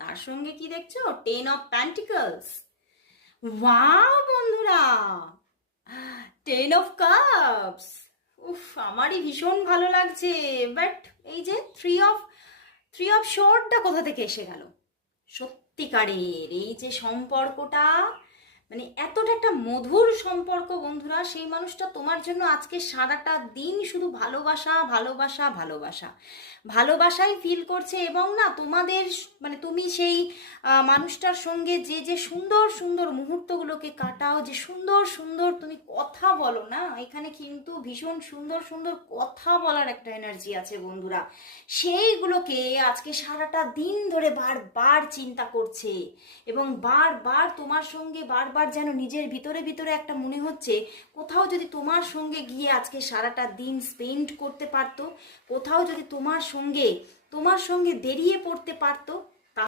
তার সঙ্গে কি দেখছো? 10 অফ প্যান্টিকলস। ওয়াও বন্ধুরা, 10 অফ কাপস। উফ, আমারই ভীষণ ভালো লাগছে। বাট এই যে থ্রি অফ শোর্টটা কোথা থেকে এসে গেল? সত্যিকারের এই যে সম্পর্কটা, মানে এতটা একটা মধুর সম্পর্ক বন্ধুরা, সেই মানুষটা তোমার জন্য আজকে সারাটা দিন শুধু ভালোবাসা ভালোবাসা ভালোবাসা ভালোবাসাই ফিল করছে। এবং না তোমাদের মানে তুমি সেই মানুষটার সঙ্গে যে যে সুন্দর সুন্দর মুহূর্তগুলোকে কাটাও, যে সুন্দর সুন্দর তুমি কথা বলো না, এখানে কিন্তু ভীষণ সুন্দর সুন্দর কথা বলার একটা এনার্জি আছে বন্ধুরা। সেইগুলোকে আজকে সারাটা দিন ধরে বারবার চিন্তা করছে। এবং বারবার তোমার সঙ্গে বারবার যেন নিজের ভিতরে ভিতরে একটা মনে হচ্ছে কোথাও যদি তোমার সঙ্গে গিয়ে আজকে সারাটা দিন স্পেন্ড করতে পারতো, কোথাও যদি তোমার সঙ্গে বেরিয়ে পড়তে পারতো,